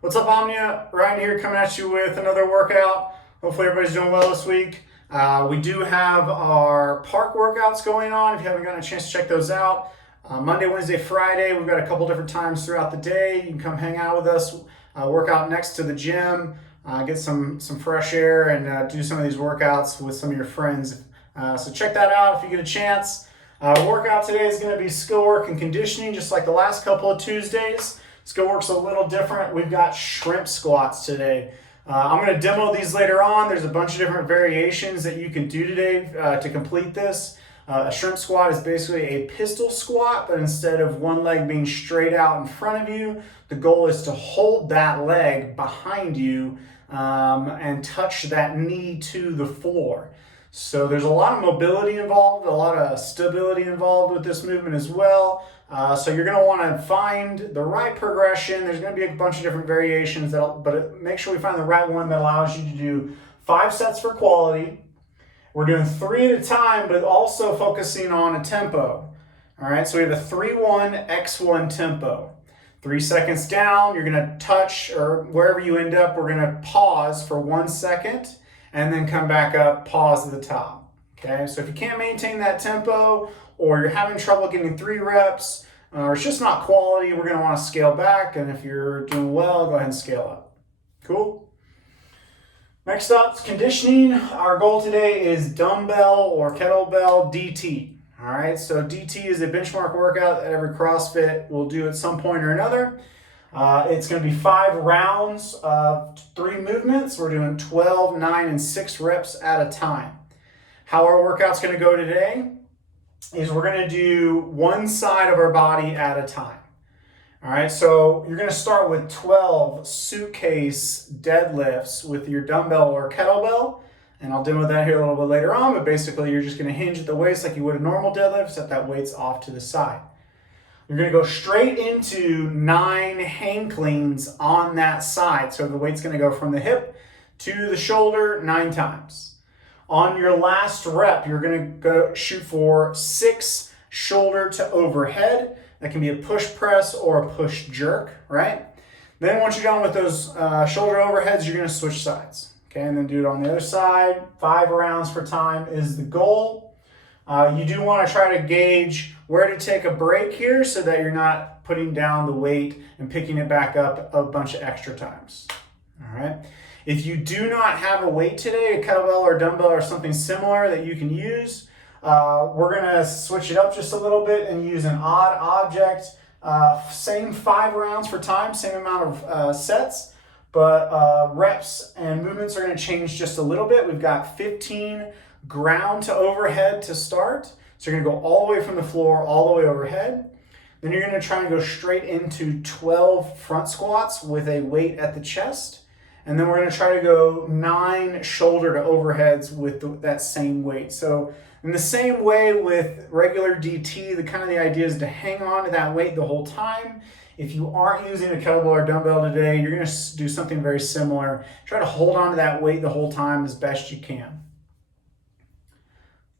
What's up, Omnia? Ryan here coming at you with another workout. Hopefully everybody's doing well this week. We do have our park workouts going on. If you haven't gotten a chance to check those out, Monday, Wednesday, Friday, we've got a couple different times throughout the day. You can come hang out with us, work out next to the gym, get some fresh air, and do some of these workouts with some of your friends. So check that out if you get a chance. Workout today is going to be skill work and conditioning, just like the last couple of Tuesdays. Skill work's a little different. We've got shrimp squats today. I'm going to demo these later on. There's a bunch of different variations that you can do today to complete this. A shrimp squat is basically a pistol squat, but instead of one leg being straight out in front of you, the goal is to hold that leg behind you and touch that knee to the floor. So there's a lot of mobility involved, a lot of stability involved with this movement as well. So you're going to want to find the right progression. There's going to be a bunch of different variations, but make sure we find the right one that allows you to do 5 sets for quality. We're doing 3 at a time, but also focusing on a tempo. All right, so we have a 3-1 X1 tempo. 3 seconds down, you're going to touch, or wherever you end up, we're going to pause for 1 second and then come back up, pause at the top. Okay, so if you can't maintain that tempo, or you're having trouble getting 3 reps, or it's just not quality, we're going to want to scale back. And if you're doing well, go ahead and scale up. Cool? Next up is conditioning. Our goal today is dumbbell or kettlebell DT. All right, so DT is a benchmark workout that every CrossFit will do at some point or another. It's going to be 5 rounds of 3 movements. We're doing 12, 9, and 6 reps at a time. How our workout's going to go today is we're going to do one side of our body at a time. All right, so you're going to start with 12 suitcase deadlifts with your dumbbell or kettlebell, and I'll demo that here a little bit later on, but basically you're just going to hinge at the waist like you would a normal deadlift, except that weight's off to the side. You're going to go straight into 9 hang cleans on that side, so the weight's going to go from the hip to the shoulder 9 times. On your last rep, you're going to go shoot for 6 shoulder to overhead. That can be a push press or a push jerk, right? Then once you're done with those shoulder overheads, you're going to switch sides. Okay, and then do it on the other side. 5 rounds per time is the goal. You do want to try to gauge where to take a break here so that you're not putting down the weight and picking it back up a bunch of extra times. All right. If you do not have a weight today, a kettlebell or dumbbell or something similar that you can use, we're going to switch it up just a little bit and use an odd object. Same 5 rounds for time, same amount of sets, but reps and movements are going to change just a little bit. We've got 15 ground to overhead to start. So you're going to go all the way from the floor, all the way overhead. Then you're going to try and go straight into 12 front squats with a weight at the chest. And then we're going to try to go 9 shoulder to overheads with that same weight. So in the same way with regular DT, the idea is to hang on to that weight the whole time. If you aren't using a kettlebell or dumbbell today, you're going to do something very similar. Try to hold on to that weight the whole time as best you can.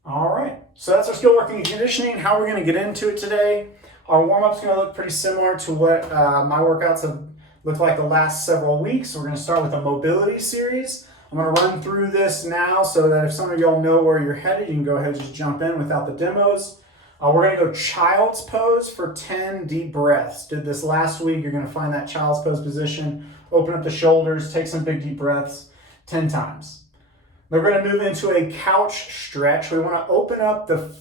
All right, so that's our skill working and conditioning. How we're going to get into it today. Our warm-up's going to look pretty similar to what my workouts have looked like the last several weeks. We're going to start with a mobility series. I'm going to run through this now so that if some of y'all know where you're headed, you can go ahead and just jump in without the demos. We're going to go child's pose for 10 deep breaths. Did this last week. You're going to find that child's pose position. Open up the shoulders, take some big deep breaths 10 times. We're going to move into a couch stretch. We want to open up the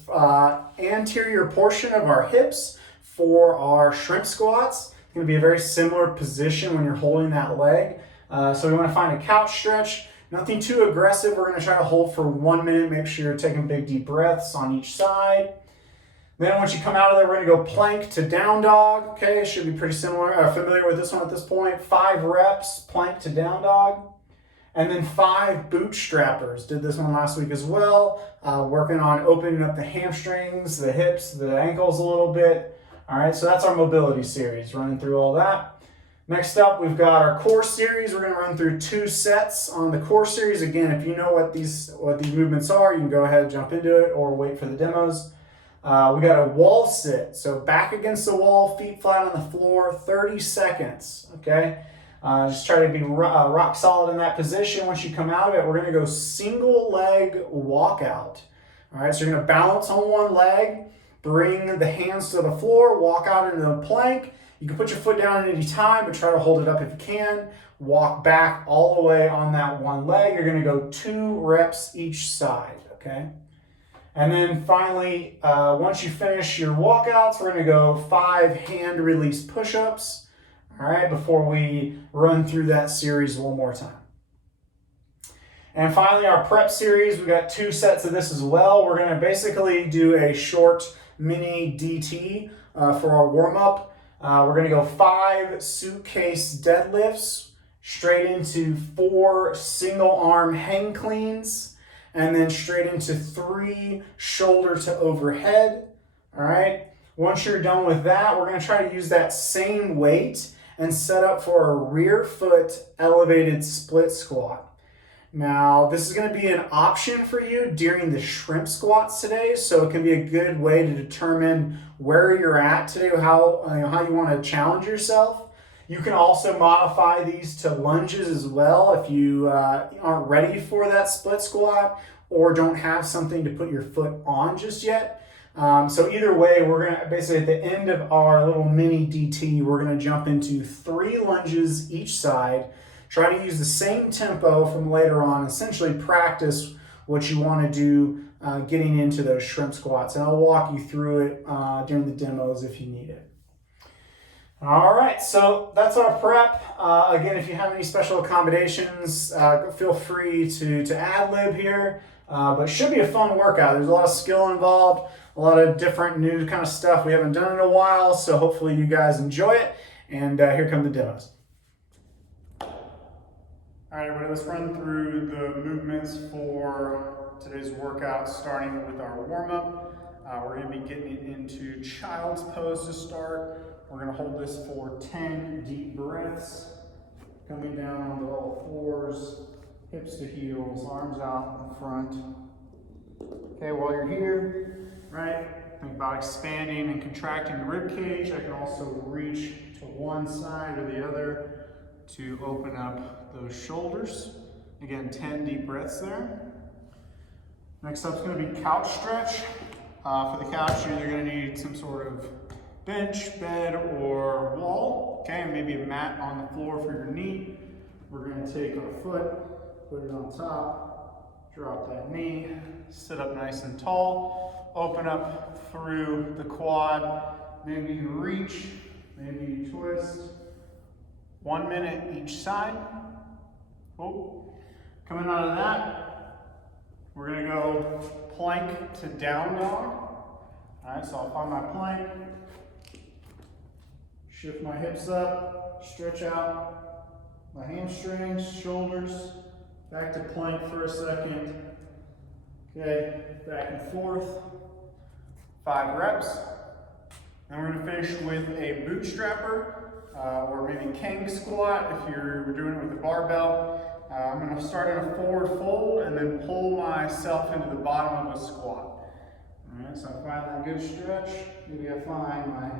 anterior portion of our hips for our shrimp squats. It's going to be a very similar position when you're holding that leg. So we want to find a couch stretch. Nothing too aggressive. We're going to try to hold for 1 minute. Make sure you're taking big deep breaths on each side. Then once you come out of there, we're going to go plank to down dog. Okay, should be pretty similar. Familiar with this one at this point. 5 reps, plank to down dog. And then 5 bootstrappers. Did this one last week as well. Working on opening up the hamstrings, the hips, the ankles a little bit. All right, so that's our mobility series, running through all that. Next up, we've got our core series. We're going to run through 2 sets on the core series. Again, if you know what these movements are, you can go ahead and jump into it or wait for the demos. We got a wall sit. So back against the wall, feet flat on the floor, 30 seconds, okay? Just try to be rock solid in that position. Once you come out of it, we're gonna go single leg walkout. All right, so you're gonna balance on one leg, bring the hands to the floor, walk out into a plank. You can put your foot down at any time, but try to hold it up if you can. Walk back all the way on that one leg. You're gonna go 2 reps each side, okay? And then finally, once you finish your walkouts, we're gonna go 5 hand release push-ups, all right, before we run through that series one more time. And finally, our prep series, we got 2 sets of this as well. We're gonna basically do a short mini DT for our warm-up. We're gonna go 5 suitcase deadlifts, straight into 4 single arm hang cleans, and then straight into 3 shoulder to overhead, all right? Once you're done with that, we're gonna try to use that same weight and set up for a rear foot elevated split squat. Now, this is gonna be an option for you during the shrimp squats today, so it can be a good way to determine where you're at today, how you wanna challenge yourself. You can also modify these to lunges as well if you aren't ready for that split squat or don't have something to put your foot on just yet. So either way, we're gonna basically at the end of our little mini DT, we're gonna jump into 3 lunges each side, try to use the same tempo from later on, essentially practice what you wanna do getting into those shrimp squats. And I'll walk you through it during the demos if you need it. All right, so that's our prep. Again, if you have any special accommodations, feel free to ad-lib here, but it should be a fun workout. There's a lot of skill involved, a lot of different new kind of stuff we haven't done in a while, so hopefully you guys enjoy it, and here come the demos. All right, everybody, let's run through the movements for today's workout, starting with our warm-up. We're gonna be getting into child's pose to start. We're gonna hold this for 10 deep breaths, coming down on the all 4s, hips to heels, arms out in front. Okay, while you're here, right, think about expanding and contracting the rib cage. I can also reach to one side or the other to open up those shoulders. Again, 10 deep breaths there. Next up is gonna be couch stretch. For the couch, you're either gonna need some sort of bench, bed, or wall. Okay, maybe a mat on the floor for your knee. We're gonna take our foot, put it on top, drop that knee, sit up nice and tall, open up through the quad. Maybe you reach, maybe you twist. 1 minute each side. Oh, coming out of that, we're gonna go plank to down dog. All right, so I'll find my plank, shift my hips up, stretch out my hamstrings, shoulders, back to plank for a second. Okay, back and forth, 5 reps. Then we're gonna finish with a bootstrapper, or maybe king squat if you're doing it with a barbell. I'm gonna start in a forward fold and then pull myself into the bottom of a squat. All right, so I find that good stretch. Maybe I find my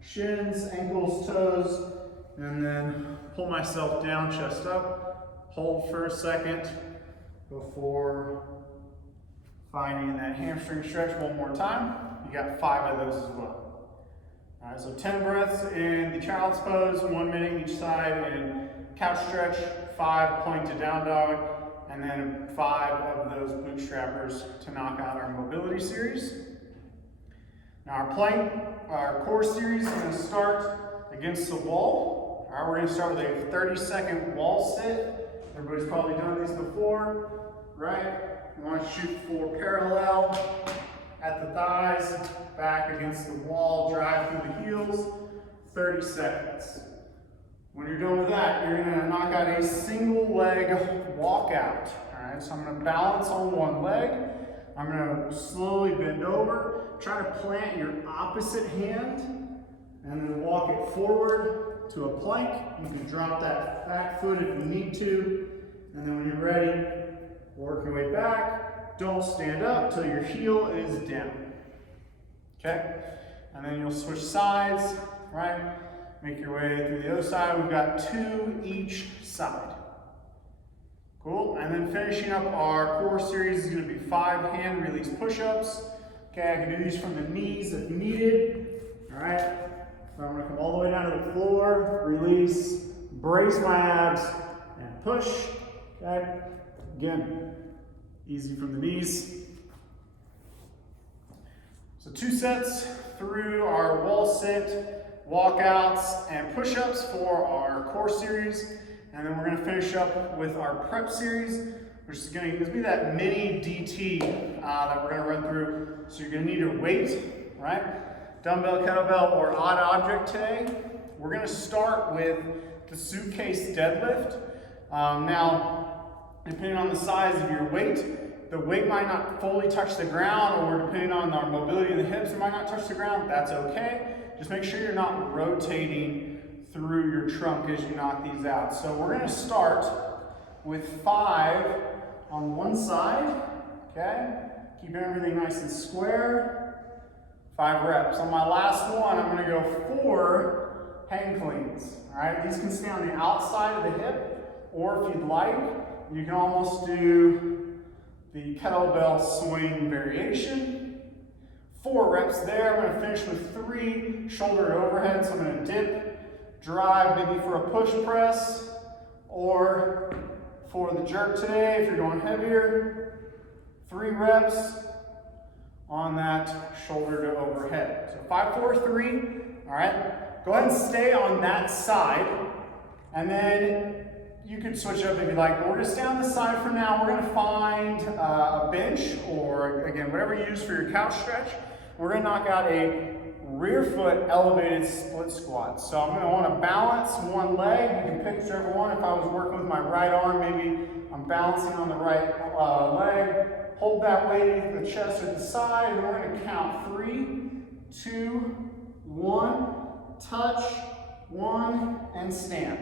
shins, ankles, toes, and then pull myself down, chest up, hold for a second before finding that hamstring stretch one more time. You got 5 of those as well. All right, so 10 breaths in the child's pose, 1 minute each side, and couch stretch, 5 plank to down dog, and then 5 of those bootstrappers to knock out our mobility series. Now our core series is going to start against the wall. All right, we're going to start with a 30-second wall sit. Everybody's probably done these before, right? You want to shoot for parallel at the thighs, back against the wall, drive through the heels, 30 seconds. When you're done with that, you're gonna knock out a single leg walkout. All right, so I'm gonna balance on one leg. I'm gonna slowly bend over, try to plant your opposite hand, and then walk it forward to a plank. You can drop that back foot if you need to. And then when you're ready, work your way back. Don't stand up till your heel is down. Okay? And then you'll switch sides, right? Make your way through the other side. We've got 2 each side. Cool. And then finishing up our core series is going to be 5 hand release push-ups. Okay, I can do these from the knees if needed. All right. So I'm going to come all the way down to the floor, release, brace my abs, and push. Okay. Again, easy from the knees. So 2 sets through our wall sit, walkouts, and push-ups for our core series. And then we're going to finish up with our prep series, which is going to be that mini DT that we're going to run through. So you're going to need your weight, right? Dumbbell, kettlebell, or odd object today. We're going to start with the suitcase deadlift. Now, depending on the size of your weight, the weight might not fully touch the ground, or depending on our mobility of the hips, it might not touch the ground. That's okay. Just make sure you're not rotating through your trunk as you knock these out. So we're going to start with 5 on one side, okay? Keep everything nice and square. 5 reps. On my last one, I'm going to go 4 hang cleans. All right, these can stay on the outside of the hip, or if you'd like, you can almost do the kettlebell swing variation. 4 reps there. I'm going to finish with 3 shoulder overhead. So I'm going to dip, drive, maybe for a push press, or for the jerk today if you're going heavier. 3 reps on that shoulder to overhead. So 5, 4, 3. All right. Go ahead and stay on that side, and then you can switch it up if you like. But we're going to stay on the side for now. We're going to find a bench, or again, whatever you use for your couch stretch. We're going to knock out a rear foot elevated split squat. So I'm going to want to balance one leg. You can pick whichever one. If I was working with my right arm, maybe I'm balancing on the right leg. Hold that weight, the chest at the side, and we're going to count 3, 2, 1, touch, 1, and stand.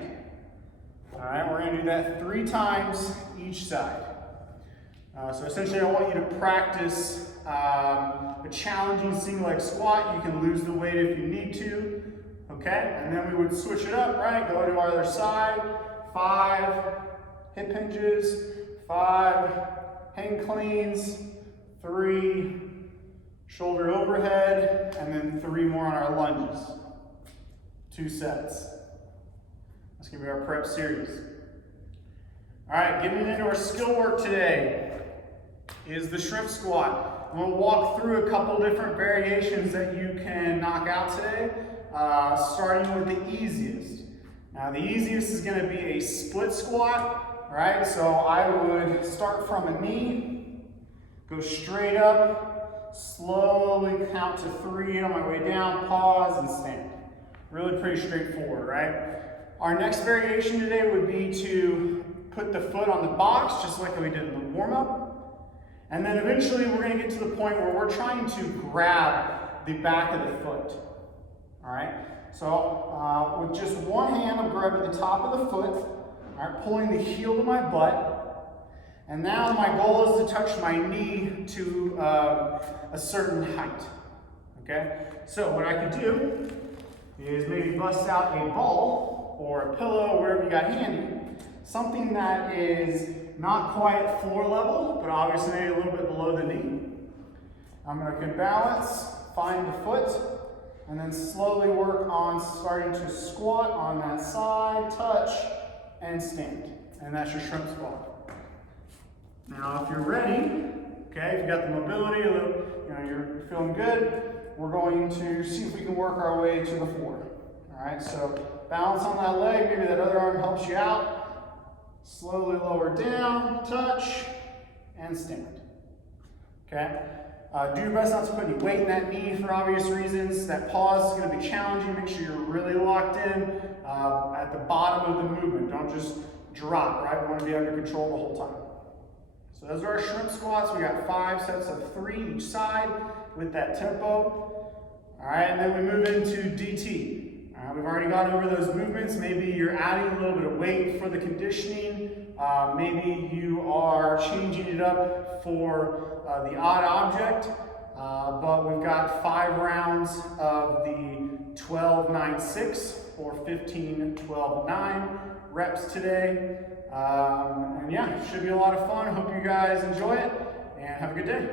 All right, we're going to do that 3 times each side. So essentially, I want you to practice a challenging single leg squat. You can lose the weight if you need to, okay? And then we would switch it up, right? Go to our other side. 5 hip hinges, 5 hang cleans, 3 shoulder overhead, and then 3 more on our lunges. 2 sets. That's gonna be our prep series. All right, getting into our skill work today is the shrimp squat. I'm going to walk through a couple different variations that you can knock out today, starting with the easiest. Now the easiest is going to be a split squat, right? So I would start from a knee, go straight up, slowly count to 3 on my way down, pause, and stand. Really pretty straightforward, right? Our next variation today would be to put the foot on the box, just like we did in the warm-up. And then eventually we're going to get to the point where we're trying to grab the back of the foot. All right? So with just one hand, I'm grabbing the top of the foot, all right, pulling the heel to my butt. And now my goal is to touch my knee to a certain height. Okay? So what I could do is maybe bust out a ball or a pillow, wherever you got handy. Something that is not quite floor level, but obviously maybe a little bit below the knee. I'm going to balance, find the foot, and then slowly work on starting to squat on that side, touch, and stand. And that's your shrimp squat. Now, if you're ready, okay, if you got the mobility, a little, you're feeling good, we're going to see if we can work our way to the floor. All right, so balance on that leg, maybe that other arm helps you out. Slowly lower down, touch, and stand. Okay? Do your best not to put any weight in that knee for obvious reasons. That pause is going to be challenging. Make sure you're really locked in at the bottom of the movement. Don't just drop, right? We want to be under control the whole time. So those are our shrimp squats. We got 5 sets of 3 each side with that tempo. All right, and then we move into DT. We've already gone over those movements. Maybe you're adding a little bit of weight for the conditioning. Maybe you are changing it up for the odd object. But we've got 5 rounds of the 12-9-6 or 15-12-9 reps today. And yeah, should be a lot of fun. Hope you guys enjoy it and have a good day.